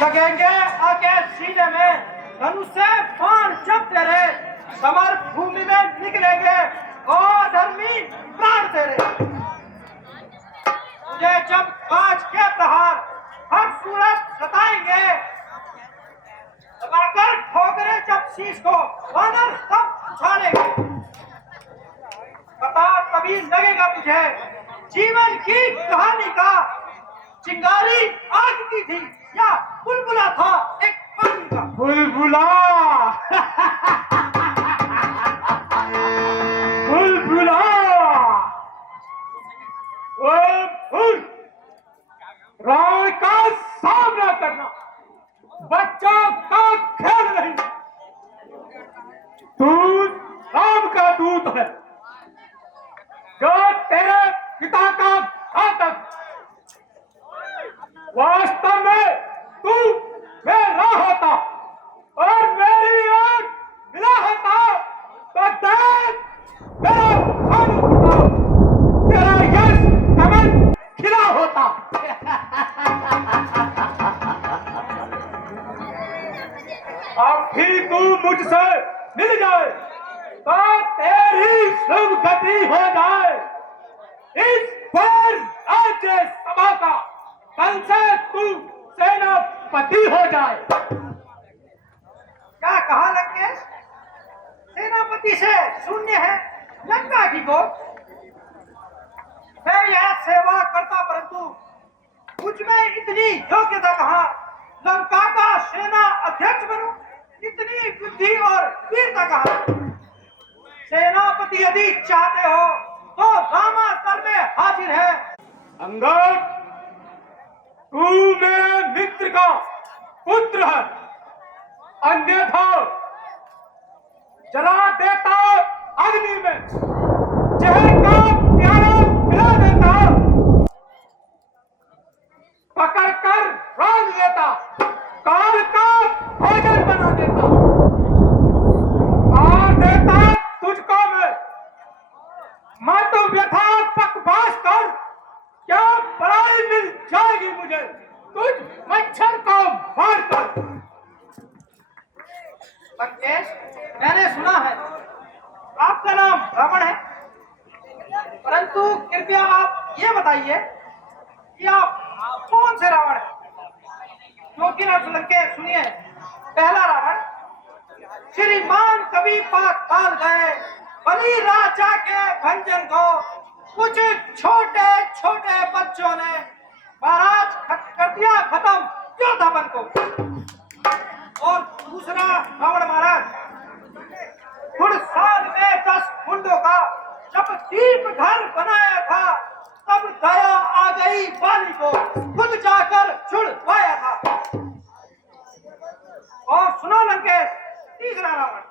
लगेंगे आगे सीने में धनुष से बाण जब तेरे समर भूमि में निकलेंगे और धर्मी प्राण तेरे। तुझे जब काज के प्रहार हर सूरत सताएंगे, दबाकर ठोकरे जब शीश को वानर सब उछालेंगे। पता तभी लगेगा तुझे जीवन की कहानी का, चिंगारी आग की थी या बुलबुला था एक पानी का। बुलबुला बुलबुला रावण का सामना करना बच्चों का खेल नहीं। तू राम का दूत है जो तेरे पिता का घातक। वास्तव में तू मेरा होता और मेरी ओर मिला होता तो देख मेरा भानु प्रताप, तेरा यश कमल खिला होता। अब भी तू मुझसे मिल जाए तो तेरी शुभ गति हो जाए। इस बार राज्य सभा का कल से तू सेनापति हो जाए। क्या कहा लंकेश? सेनापति से शून्य है लंका की गोद। मैं यह सेवा करता परंतु मुझ में इतनी योग्यता कहाँ लंका का सेना अध्यक्ष बनूं? इतनी बुद्धि और वीरता कहाँ? सेनापति यदि चाहते हो तो रामातल में हाजिर है। अंगद, तू मेरे मित्र का पुत्र है, अन्यथा जला देता अग्नि में, जहर का प्याला पिला देता, पकड़ कर रांध देता, काल का भोजन बना देता, मार देता तुझको मैं तो व्यथा बकवास कर क्या बड़ाई मिल जाएगी मुझे तुझ मच्छर को मार कर। लंकेश, मैंने सुना है आपका नाम रावण है, परंतु कृपया आप ये बताइए कि आप कौन से रावण हैं? क्योंकि लंकेश सुनिए, पहला रावण श्रीमान कवि पाताल गए बलि राजा के भंजन को कुछ छोटे छोटे बच्चों ने महाराज कर दिया खत्म योद्धापन को। और दूसरा रावण महाराज खुद साल में 10 मुंडों का जब दीप घर बनाया था तब दया आ गई बाली को, खुद जाकर छुड़वाया था। और सुनो लंकेश, तीसरा रावण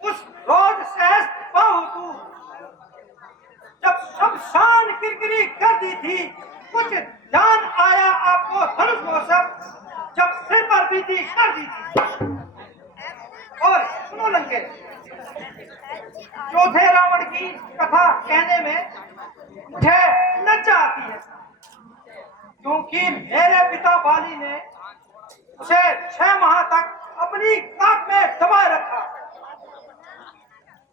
उस रोज सहस्त्र बाहु तू जब शमशान किरकिरी कर दी थी, कुछ ध्यान आया आपको धनुष महोत्सव जब सिर पर बीती कर दी थी। और सुनो लंकेश, चौथे रावण की कथा कहने में मुझे लज्जा आती है, क्योंकि मेरे पिता बाली ने उसे 6 माह तक अपनी काट में दबाए रखा।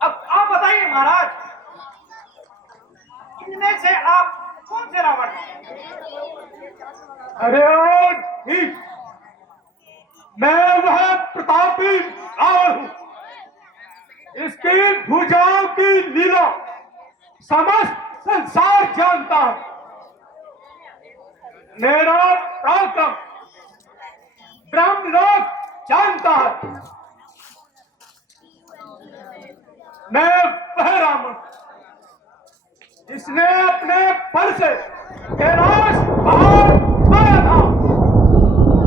अब आप बताइए महाराज, इनमें से आप कौन से रावण हैं? अरे ठीक, मैं वह प्रतापी रावण हूं। इसकी भुजाओं की लीला समस्त संसार जानता है। मेरा पराक्रम ब्रह्मलोक जानता है। मैं वह रावण जिसने अपने बल से कैलाश पहाड़ उठाया था,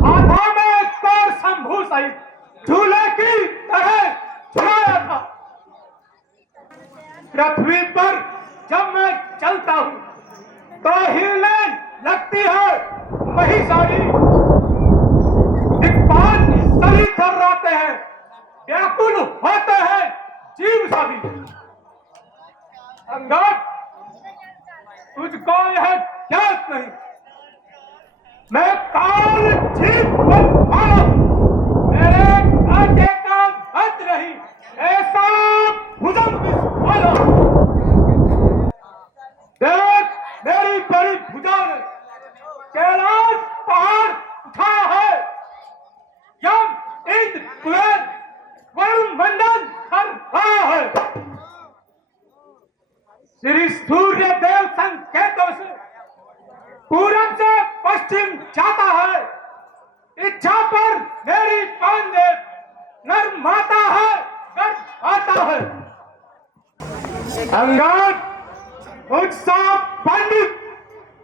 हाथों में कर शंभू सहित झूले की तरह झुलाया था। पृथ्वी पर जब मैं चलता हूँ तो हिले लगती है महिषारी, दिक्पाल सभी थर्राते हैं, व्याकुल होते हैं जीव सभी। अंगद, तुझको यह ज्ञात नहीं, मैं काल जीव है, इच्छा पर मेरी पान दे, नर माता है, गर्भ आता है। अंगद मुझसा पंडित,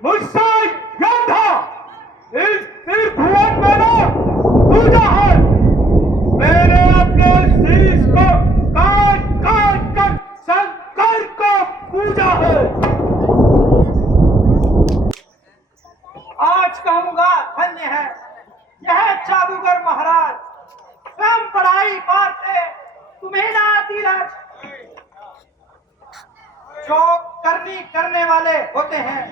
मुझसा योद्धा, इस त्रिभुवन में ना दूजा है। मैंने अपने शीश को काट काट कर शंकर को पूजा है। आज कहूंगा धन्य है यह जादूगर महाराज, स्वयं पढ़ाई मारते तुम्हें ना आती राज। जो करने वाले होते हैं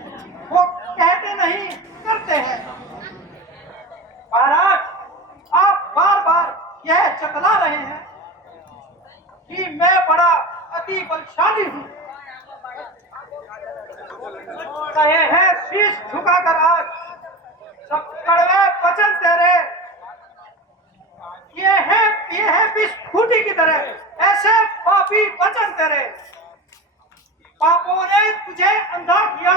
वो कहते नहीं करते हैं। महाराज, आप बार बार यह चतला रहे हैं कि मैं बड़ा अति बलशाली हूं। कहे हैं शीश झुकाकर आज सब कड़वे वचन तेरे, ये है विस्फूटी की तरह ऐसे पापी वचन तेरे। पापों ने तुझे अंधा किया,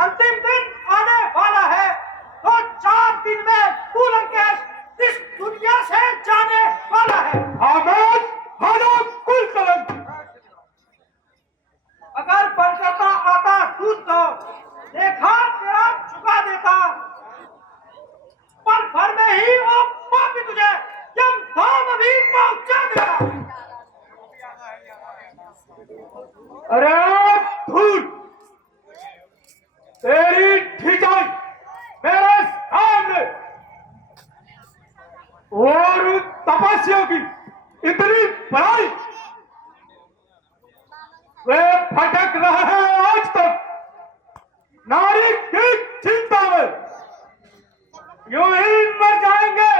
अंतिम दिन आने वाला है, तो 4 दिन में तू लंकेश इस दुनिया से जाने वाला है। आवाज हारो कुल कलंक। अगर बनकरता आता तू तो देखा तेरा चुका देता, पर घर में ही वो पापी तुझे यम धाम भी पहुंचा देता। अरे धूल, तेरी ठिकाई मेरे सामने और तपस्या की इतनी बड़ाई, वे भटक रहे हैं आज तक नारी की चिंता में, यूं ही मर जाएंगे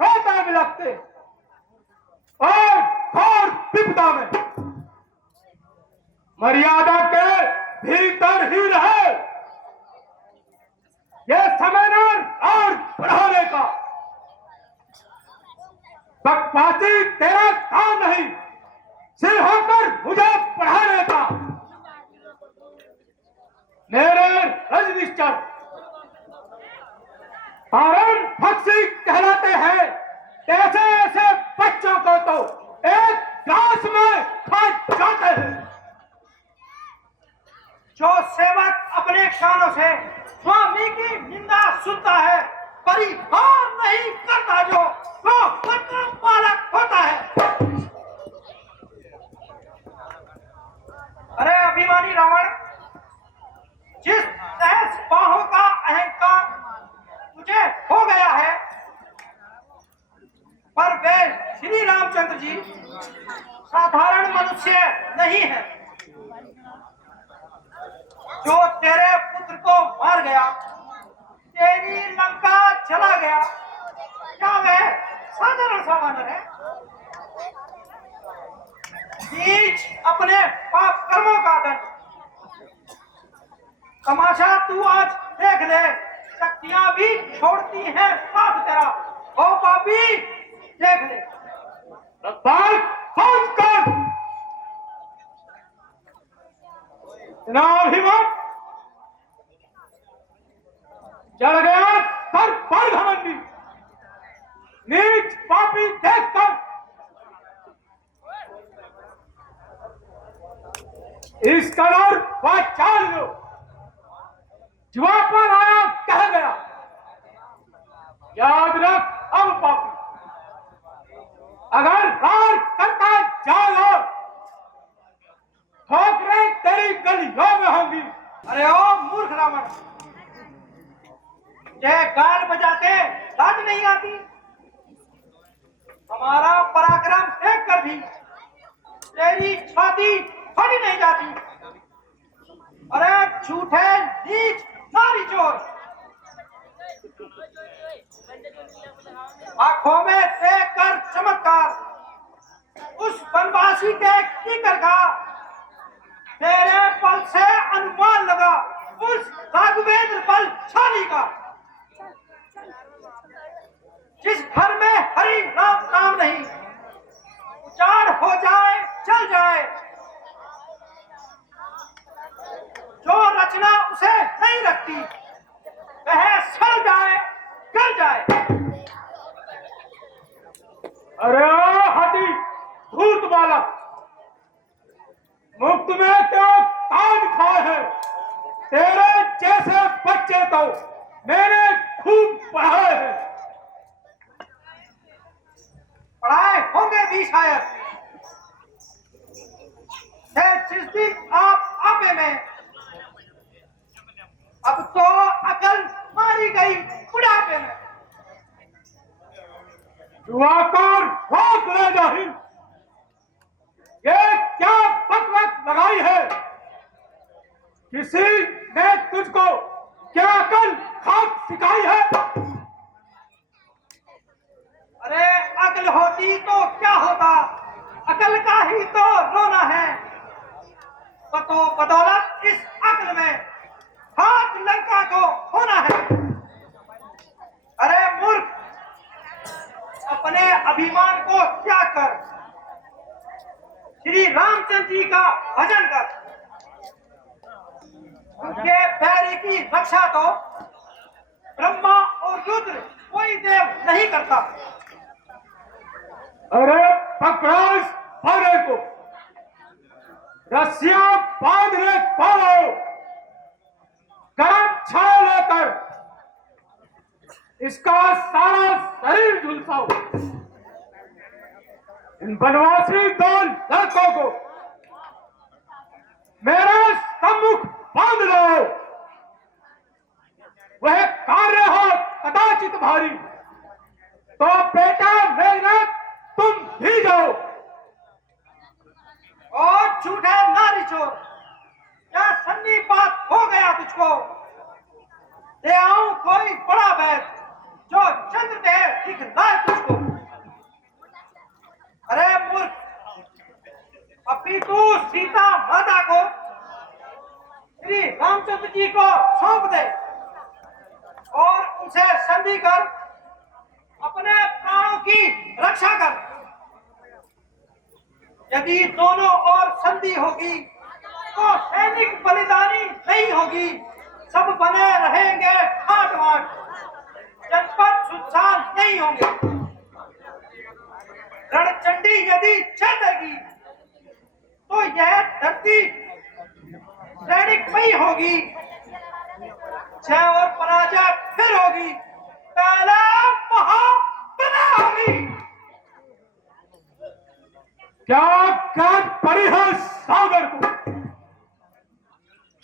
रोता बिलखते और घोर विपदा में। मर्यादा के भीतर ही रहे, ये समय न और बढ़ाने का। बकवासी तेरा काम नहीं, सिर होकर मुझे पढ़ाने का। मेरे रजनीश्वर पारण भक्सी कहलाते हैं, ऐसे ऐसे बच्चों को तो एक ग्लास में खा जाते हैं। जो सेवक अपने कानों से स्वामी की निंदा सुनता है, परिहार नहीं करता, जो पत्र पालक होता है। अरे अभिमानी रावण, जिस सहज बाहों का अहंकार तुझे हो गया है, पर वे श्री रामचंद्र जी साधारण मनुष्य नहीं है। जो तेरे पुत्र को मार गया, तेरी लंका चला गया, क्या वह साधारण सामान्य है? नीच अपने पाप कर्मों का दंड तमाशा तू आज देख ले। शक्तियां भी छोड़ती हैं साथ तेरा, ओ पापी देख ले। अभिमान चढ़ गया सर पर घमंडी, नीच पापी देखकर इस कदर पहचान लो। जुआ पर आया कह गया, याद रख अब पापी, अगर रार करता जाओ ठोकरें तेरी गलियों में होंगी। अरे ओ मूर्ख रावण, ये गाल बजाते लाज नहीं आती? हमारा पराक्रम देख कर भी तेरी छाती फटी नहीं जाती। अरे झूठे नीच नारी चोर, आंखों में देख कर चमत्कार, उस बनवासी के कीकर का तेरे पल से अनुमान लगा, उस राघवेंद्र पल छानी का। जिस घर में हरि राम नाम नहीं, उजाड़ हो जाए चल जाए, जो रचना उसे नहीं रखती वह सड़ जाए गल अरे हाथी धूत वाला, मुफ्त में क्या कान खाए है? तेरे जैसे बच्चे तो मैंने खूब पढ़ाए हैं। पढ़ाए होंगे भी शायद। चिश्ती आप आपे में, अब तो अकल मारी गई बुढ़ापे में। जुआकर रोक ले जाहिल, ये क्या बकवास लगाई है? किसी ने तुझको क्या अकल खाक सिखाई है? अरे अकल होती तो क्या होता, अकल का ही तो रोना है। तो बदौलत इस अकल में हाथ लंका को होना है। अरे मूर्ख, अपने अभिमान को त्याग कर श्री रामचंद्र जी का भजन कर। उनके पैरी की रक्षा तो ब्रह्मा और रुद्र कोई देव नहीं करता। अरे पकड़ो इस फारे को, रस्सियां बांधने पाओ, गर्म छाल लेकर इसका सारा शरीर झुलसाओ। इन बनवासी दो लड़कों को मेरे सम्मुख बांध लो। वह कार्य हो कदाचित भारी, तो बेटा मेहनत तुम भी जाओ। और झूठे नारी चोर, क्या सन्नीपात हो गया तुझको? ले आऊं कोई बड़ा वैद जो चंद्रदेव दिखलाए तुझको। अरे मूर्ख, अभी तू सीता माता को श्री रामचंद्र जी को सौंप दे और उनसे संधि कर अपने प्राणों की रक्षा कर। यदि दोनों ओर संधि होगी तो सैनिक बलिदानी नहीं होगी, सब बने रहेंगे ठाट बाट, जनपद सुनसान नहीं होंगे। रणचंडी यदि चलेगी तो यह धरती सैनिकमयी होगी, जय और पराजय फिर होगी, पहला महाप्रलय होगी। क्या काट पड़ी है सागर को,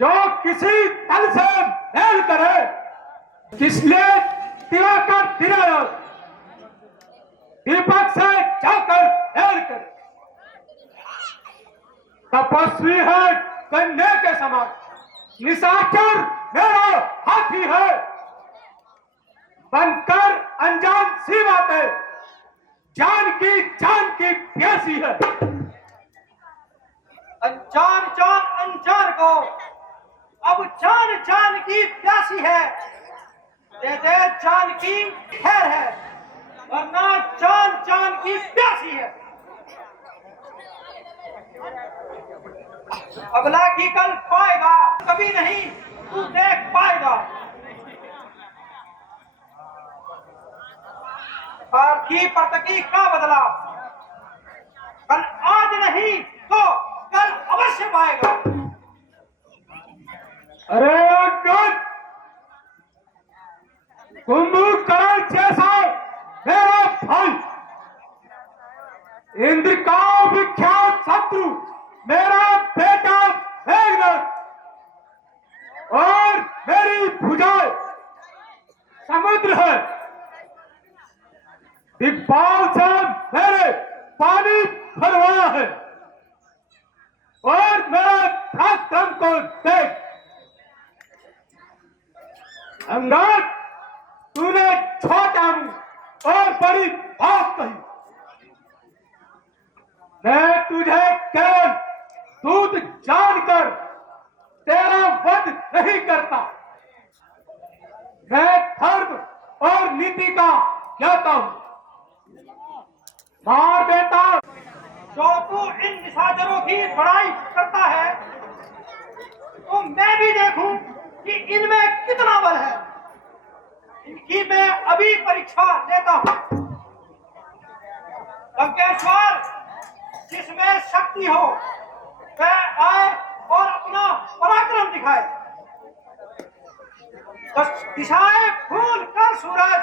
जो किसी तल से मेल करे? किसने दिवाकर दिलाया, दीपक से जाकर मेल करे? तपस्वी है कन्या के समान, निशाचर मेरा हाथी है। बनकर अनजान सी बातें, जान की प्यासी है। अनजान जान अनजान को अब जान जान की प्यासी है। दे दे जान की खैर है, वरना जान जान की प्यासी है। अगला की कल पाएगा, कभी नहीं तू देख पाएगा। पार्थी पर्तकी का बदला कल आज नहीं तो कल अवश्य पाएगा। अरे गुड, कुंभकर्ण जैसा मेरा भाई, इंद्र का विख्यात शत्रु मेरा बेटा मेघनाद, और मेरी भुजाएं समुद्र है। दिग्पाल से मेरे पानी भरवाया है, और मेरे पराक्रम को देख। अंगद, तूने छोटा मुंह और बड़ी बात कही। मैं तुझे केवल दूत जानकर तेरा वध नहीं करता, मैं धर्म और नीति का ज्ञाता हूं। मार देता। जो तू इन निशाचरों की बड़ाई करता है तो मैं भी देखूं कि इनमें कितना बल है। इनकी मैं अभी परीक्षा लेता हूं। लंकेश्वर, जिसमें शक्ति हो वह आए और अपना पराक्रम दिखाए। तो दिशाएं भूल कर सूरज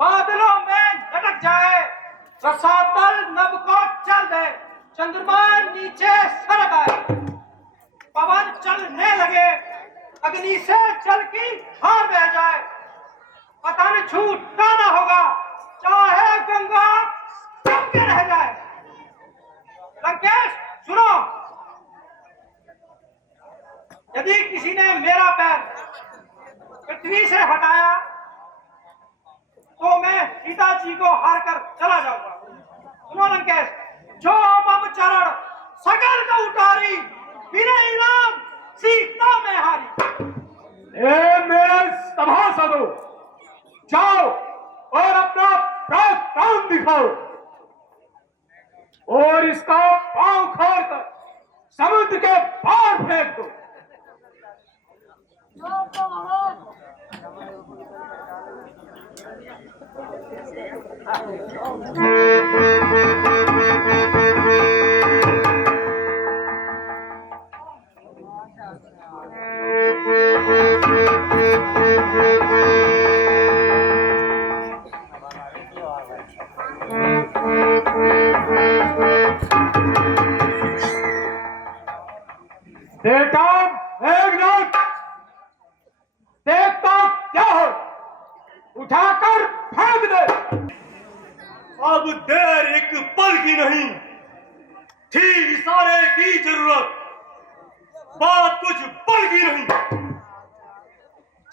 बादलों में लटक जाए, रसातल नभ को चल दे, चंद्रमा नीचे सरक आए, पवन चलने लगे, अग्नि से जल की धार बह जाए, पतन छूटा न होगा, चाहे गंगा डूब के रह जाए। लंकेश सुनो, यदि किसी ने मेरा पैर पृथ्वी से हटाया तो मैं सीता जी को हार कर चला जाऊंगा। सुनो लंकेश, जो मम चरण सकल को उतारी, बिना इनाम सीता में हारी। ए मेरे सभासदों, जाओ और अपना पराक्रम दिखाओ और इसका पांव खोलकर समुद्र के पार फेंक दो। बेटा मेघनाद, देखता क्या हो, उठाकर फेंक दे। अब देर एक पल की नहीं थी, इशारे की जरूरत, बात कुछ पल की नहीं।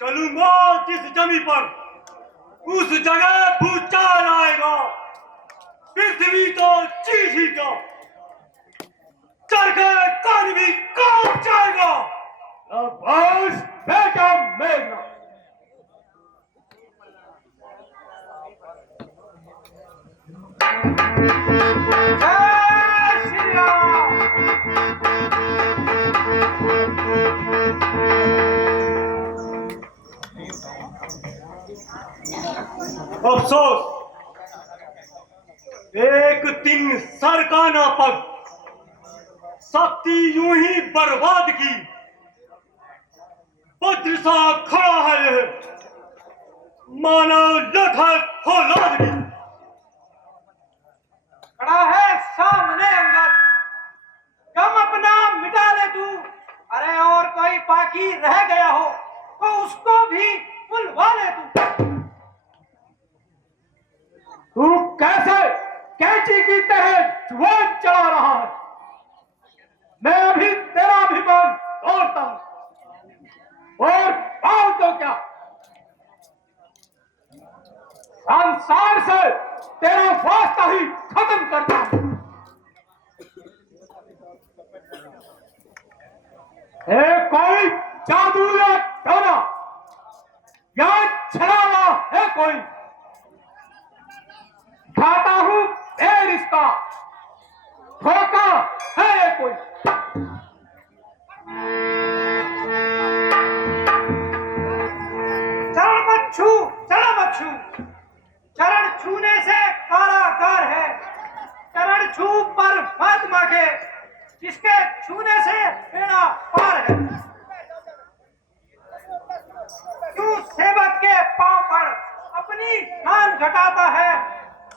चलूंगा जिस जमी पर उस जगह भूचाल आएगा, पृथ्वी तो चीज ही का चरखे कान भी कांप जाएगा। बस बेटा मेघनाद, जय श्री राम। अफसोस, एक दिन सर का नापक शक्ति यूं ही बर्बाद की, वज्र सा खड़ा है यह, मानो लठक फौलाद की। खड़ा है सामने अंगद, कम अपना मिटा ले तू, अरे और कोई बाकी रह गया हो तो उसको भी बुलवा ले तू। तू कैसे कैंची की तरह जुबान चला रहा है? मैं अभी तेरा अभिमान तोड़ता हूं और पाओ तो क्या, संसार से तेरा वास्ता ही खत्म करता हूं। कोई जादू या टोना या छलावा है कोई, खाता हूं फिर इसका धोखा है कोई। चरण मत छू, चरण छूने से कारागार है, चरण छू पर मत मांगे, जिसके छूने से बेड़ा पार है। क्यों सेवक के पांव पर अपनी जान घटाता है,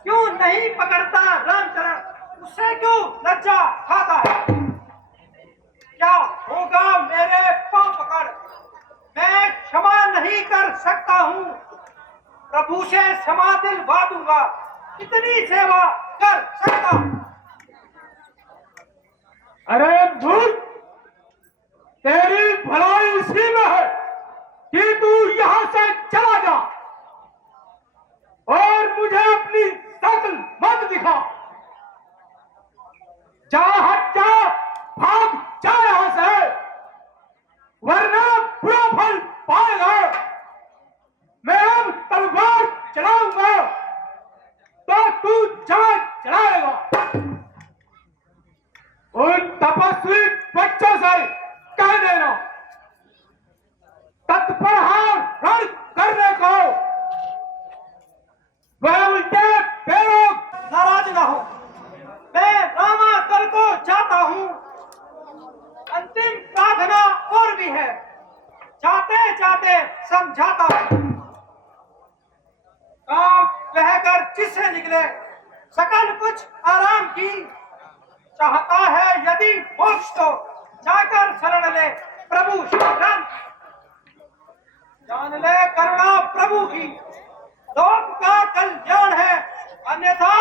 क्यों नहीं पकड़ता रामचरण, उससे क्यों लज्जा खाता है। क्या होगा मेरे पांव पकड़, मैं क्षमा नहीं कर सकता हूं, प्रभु से क्षमा दिलवा दूंगा, इतनी सेवा कर सकता हूं। अरे भूत, तेरी भलाई इसी में है कि तू यहां से चला जा और मुझे अपनी शक्ल मत दिखा। जा, हट जा, भाग जा यहां से, वरना बुरा फल पाएगा। मैं अब तलवार चलाऊंगा तो तू जान चलाएगा। उन तपस्वी बच्चों से कह देना तत्पर रण करने को, वह 25 से निकले सकल कुछ आराम की, चाहता है यदि मोक्ष तो जाकर शरण ले प्रभु शरण, जान ले करुणा प्रभु की, लोक का कल्याण है अन्यथा